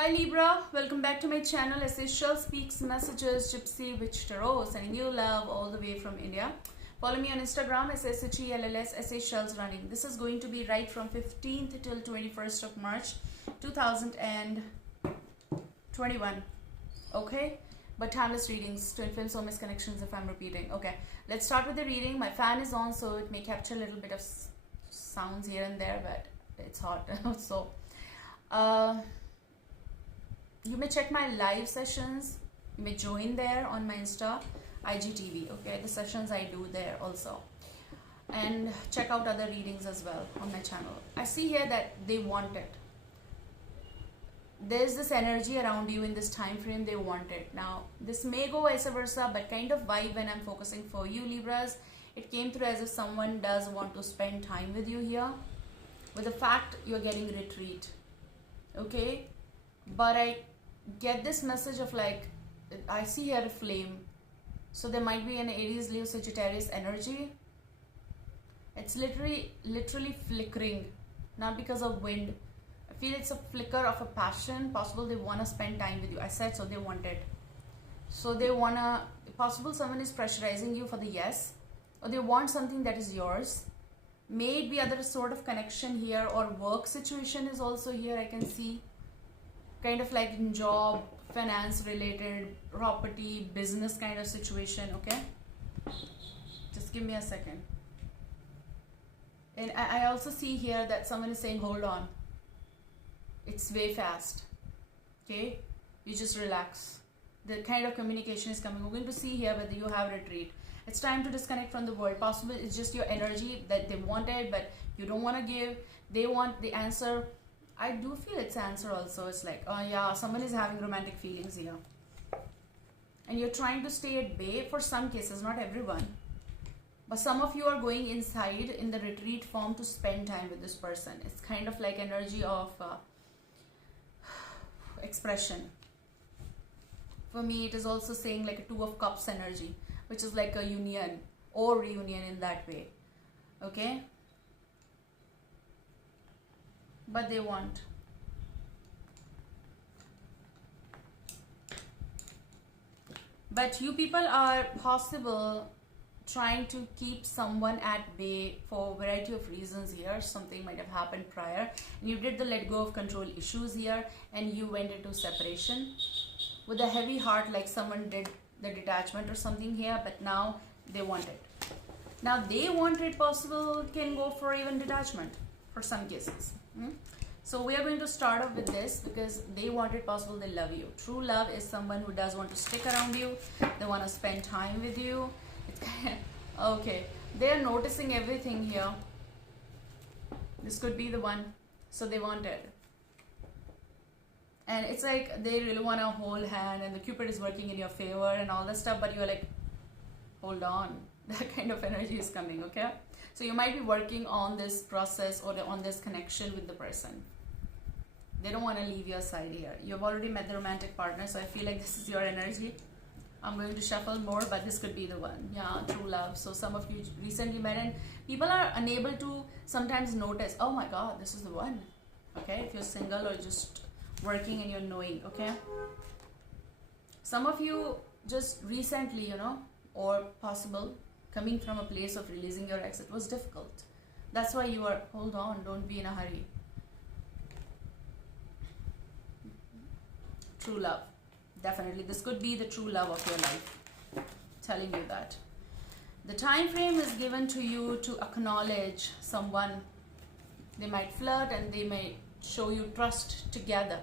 Hi Libra, welcome back to my channel. Essential Speaks Messages Gypsy Witch Tarot, sending you love all the way from India. Follow me on Instagram, SSHELLS, Shells Running. This is going to be right from 15th till 21st of March 2021. Okay? But timeless readings to influence soulmates connections if I'm repeating. Okay, let's start with the reading. My fan is on, so it may capture a little bit of sounds here and there, but it's hot. So, you may check my live sessions. You may join there on my Insta, IGTV. Okay, the sessions I do there also. And check out other readings as well on my channel. I see here that they want it. There's this energy around you in this time frame. They want it. Now, this may go vice versa, but kind of vibe when I'm focusing for you, Libras, it came through as if someone does want to spend time with you here. With the fact you're getting retreat. Okay? But I get this message of like, I see here a flame. So there might be an Aries, Leo, Sagittarius energy. It's literally flickering. Not because of wind. I feel it's a flicker of a passion. Possible they want to spend time with you. I said so, they want it. So they want to, possible someone is pressurizing you for the yes. Or they want something that is yours. Maybe other sort of connection here, or work situation is also here, I can see. Kind of like in job, finance related, property, business kind of situation, okay? Just give me a second. And I also see here that someone is saying, hold on. It's way fast, okay? You just relax. The kind of communication is coming. We're going to see here whether you have retreat. It's time to disconnect from the world. Possible it's just your energy that they wanted, but you don't want to give. They want the answer. I do feel it's answer also. It's like, oh yeah, someone is having romantic feelings here. And you're trying to stay at bay for some cases, not everyone. But some of you are going inside in the retreat form to spend time with this person. It's kind of like energy of expression. For me, it is also saying like a Two of Cups energy, which is like a union or reunion in that way. Okay? But they want. But you people are possible trying to keep someone at bay for a variety of reasons here. Something might have happened prior. And you did the let go of control issues here, and you went into separation with a heavy heart, like someone did the detachment or something here, but now they want it. Now they want it, possible can go for even detachment for some cases. So we are going to start off with this because they want it, possible they love you. True love is someone who does want to stick around you. They want to spend time with you. It's kind of, okay. They are noticing everything here. This could be the one. So they want it. And it's like they really want to hold hand and the Cupid is working in your favor and all that stuff. But you're like, hold on. That kind of energy is coming, okay? So you might be working on this process or on this connection with the person. They don't want to leave your side here. You've already met the romantic partner, so I feel like this is your energy. I'm going to shuffle more, but this could be the one. Yeah, true love. So some of you recently met and people are unable to sometimes notice, oh my God, this is the one. Okay, if you're single or just working and you're knowing, okay? Some of you just recently, or possible, coming from a place of releasing your ex, it was difficult. That's why you are, hold on, don't be in a hurry. True love. Definitely. This could be the true love of your life. Telling you that. The time frame is given to you to acknowledge someone. They might flirt and they may show you trust together.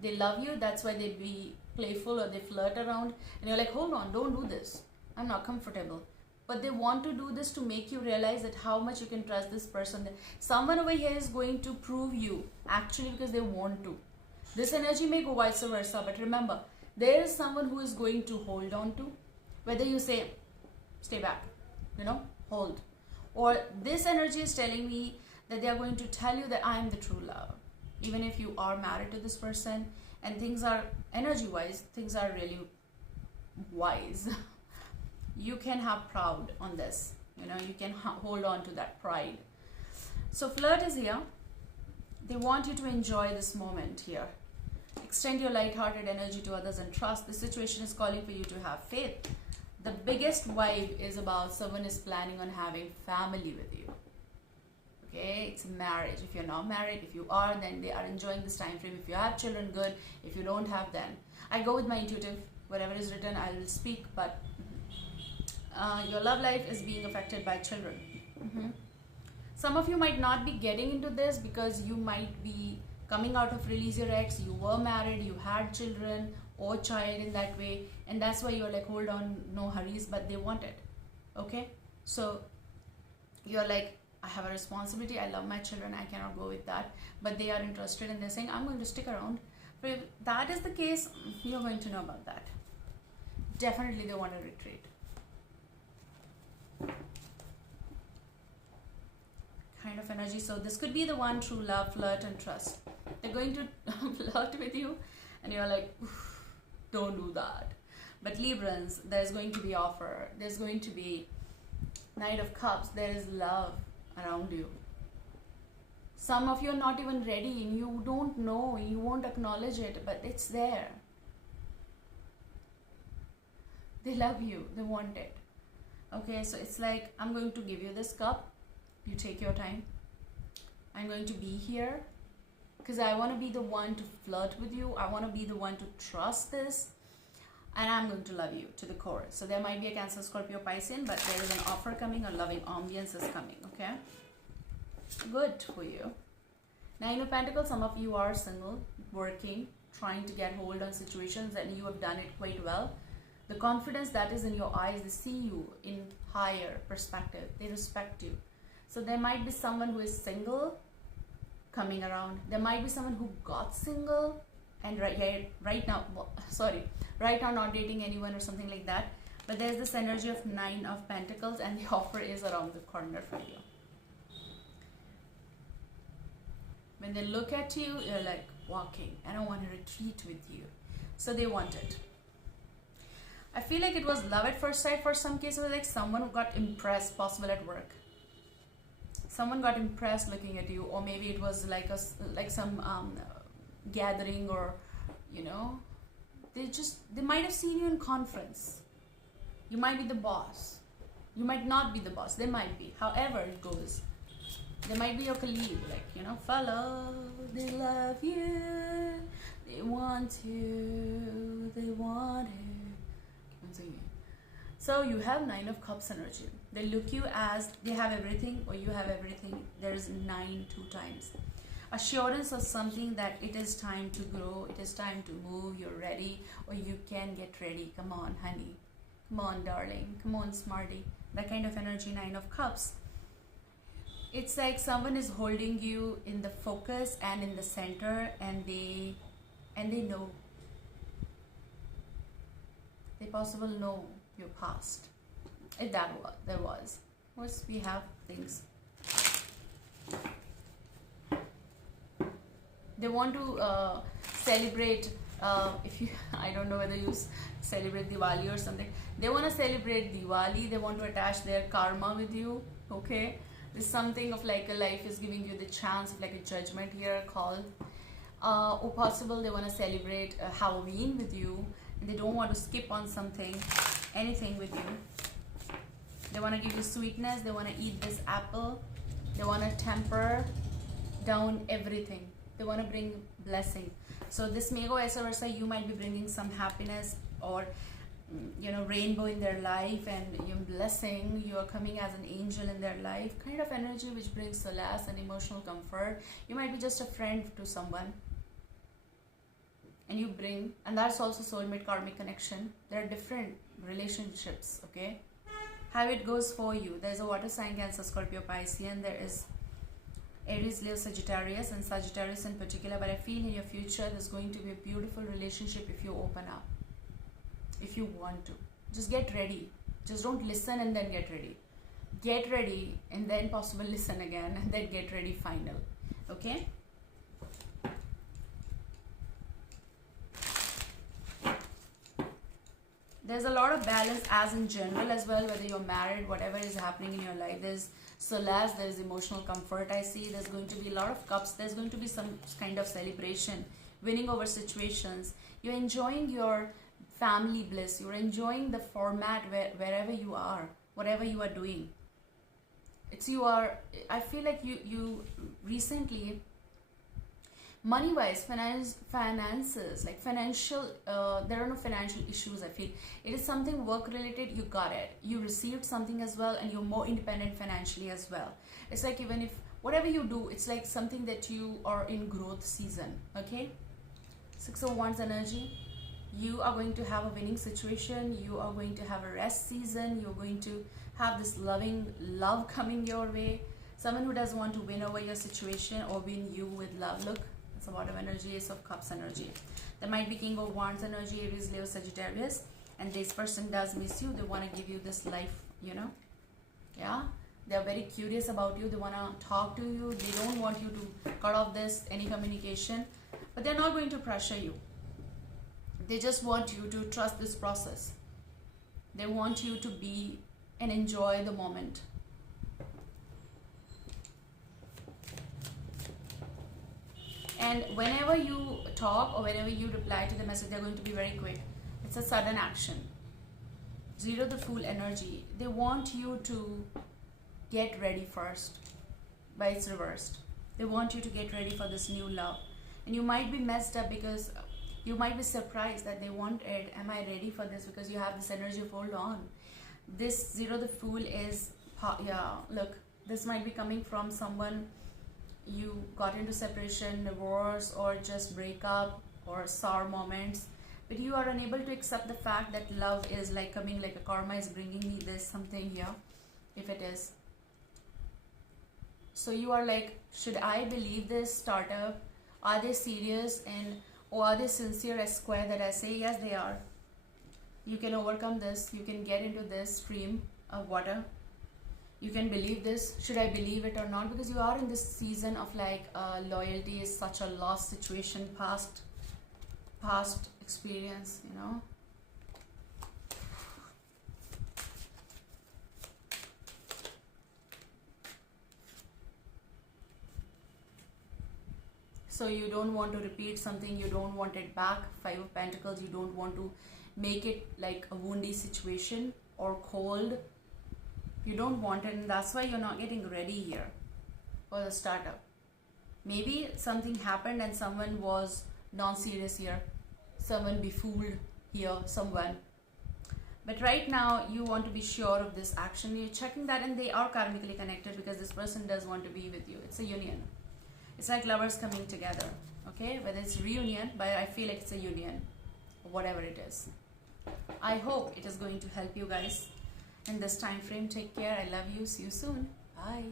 They love you. That's why they be playful or they flirt around. And you're like, hold on, don't do this. I'm not comfortable. But they want to do this to make you realize that how much you can trust this person. Someone over here is going to prove you actually because they want to. This energy may go vice versa, but remember, there is someone who is going to hold on to. Whether you say, stay back, hold. Or this energy is telling me that they are going to tell you that I am the true love. Even if you are married to this person and things are, energy-wise, things are really wise. You can have proud on this. You can hold on to that pride. So flirt is here. They want you to enjoy this moment here. extend your light-hearted energy to others and trust. The situation is calling for you to have faith. The biggest vibe is about someone is planning on having family with you. Okay, it's marriage. If you're not married, if you are, then they are enjoying this time frame. If you have children, good. If you don't have, then I go with my intuitive. Whatever is written, I will speak. But your love life is being affected by children. Some of you might not be getting into this because you might be coming out of release your ex. You were married, you had children or child in that way, and that's why you're like, hold on, no hurries, but they want it. Okay, so you're like, I have a responsibility, I love my children, I cannot go with that, but they are interested and they're saying, I'm going to stick around. But if that is the case, you're going to know about that. Definitely they want to retreat. Kind of energy. So this could be the one, true love, flirt and trust. They're going to flirt with you and you're like, don't do that. But Librans, there's going to be offer, there's going to be Knight of Cups, there is love around you. Some of you are not even ready and you don't know, you won't acknowledge it, but it's there. They love you, they want it. Okay, so it's like, I'm going to give you this cup, you take your time. I'm going to be here because I want to be the one to flirt with you. I want to be the one to trust this, and I'm going to love you to the core. So there might be a Cancer, Scorpio, Piscean, but there is an offer coming, a loving ambience is coming. Okay, good for you. Nine of Pentacles, some of you are single, working, trying to get hold on situations, and you have done it quite well. The confidence that is in your eyes, they see you in higher perspective, they respect you. So there might be someone who is single coming around. There might be someone who got single and right now not dating anyone or something like that. But there's this energy of Nine of Pentacles and the offer is around the corner for you. When they look at you, you're like walking, I don't want to retreat with you. So they want it. I feel like it was love at first sight for some cases, like someone who got impressed, possible at work. Someone got impressed looking at you, or maybe it was like some gathering, or you know, they might have seen you in conference. You might be the boss. You might not be the boss. They might be. However it goes. They might be your colleague, like, you know, fellow, they love you, they want you, they want you. So you have Nine of Cups energy. They look you as they have everything or you have everything. There's 9 2 times. Assurance of something that it is time to grow, it is time to move, you're ready, or you can get ready. Come on, honey. Come on, darling. Come on, smarty. That kind of energy, Nine of Cups. It's like someone is holding you in the focus and in the center, and they know. They possibly know your past. If there was. Of course, we have things. They want to celebrate, if you, I don't know whether you celebrate Diwali or something. They want to celebrate Diwali. They want to attach their karma with you. Okay. There's something of like a life is giving you the chance of like a judgment here called. Or possible they want to celebrate Halloween with you. And they don't want to skip on anything with you. They want to give you sweetness. They want to eat this apple. They want to temper down everything. They want to bring blessing. So this may go vice versa. You might be bringing some happiness or, you know, rainbow in their life, and your blessing. You are coming as an angel in their life. Kind of energy which brings solace and emotional comfort. You might be just a friend to someone. And you bring, and that's also soulmate karmic connection. There are different relationships, okay? How it goes for you. There's a water sign, Cancer, Scorpio, Piscean. There is Aries, Leo, Sagittarius, and Sagittarius in particular. But I feel in your future, there's going to be a beautiful relationship if you open up. If you want to. Just get ready. Just don't listen and then get ready. Get ready and then possibly listen again and then get ready final. Okay? There's a lot of balance as in general as well, whether you're married, whatever is happening in your life. There's solace, there's emotional comfort I see. There's going to be a lot of cups. There's going to be some kind of celebration winning over situations. You're enjoying your family bliss. You're enjoying the format wherever you are, whatever you are doing. I feel like you recently, money wise, finances, like financial, there are no financial issues. I feel it is something work related. You got it, you received something as well, and you're more independent financially as well. It's like, even if whatever you do, it's like something that you are in growth season. Okay, 6 of Wands energy. You are going to have a winning situation. You are going to have a rest season. You're going to have this loving love coming your way. Someone who does want to win over your situation or win you with love. Look, it's a bottom energy, Ace of Cups energy. There might be King of Wands energy, Aries, Leo, Sagittarius, and this person does miss you. They want to give you this life, you know. Yeah, they're very curious about you. They want to talk to you. They don't want you to cut off any communication, but they're not going to pressure you. They just want you to trust this process. They want you to be and enjoy the moment. And whenever you talk or whenever you reply to the message, they're going to be very quick. It's a sudden action. 0 the Fool energy. They want you to get ready first, but it's reversed. They want you to get ready for this new love. And you might be messed up because you might be surprised that they want it. Am I ready for this? Because you have this energy of hold on. This 0 the Fool is, yeah, look, this might be coming from someone you got into separation, divorce, or just breakup or sour moments. But you are unable to accept the fact that love is like coming, like a karma is bringing me this something here, if it is. So you are like, should I believe this startup? Are they serious? Or are they sincere as square that I say? Yes, they are. You can overcome this. You can get into this stream of water. You can believe this. Should I believe it or not? Because you are in this season of like loyalty is such a lost situation, past experience, you know. So you don't want to repeat something, you don't want it back. 5 of Pentacles, you don't want to make it like a woundy situation or cold. You don't want it, and that's why you're not getting ready here for the startup. Maybe something happened and someone was non-serious here. Someone befooled here, someone. But right now, you want to be sure of this action. You're checking that, and they are karmically connected because this person does want to be with you. It's a union. It's like lovers coming together, okay? Whether it's reunion, but I feel like it's a union, or whatever it is. I hope it is going to help you guys in this time frame. Take care. I love you. See you soon. Bye.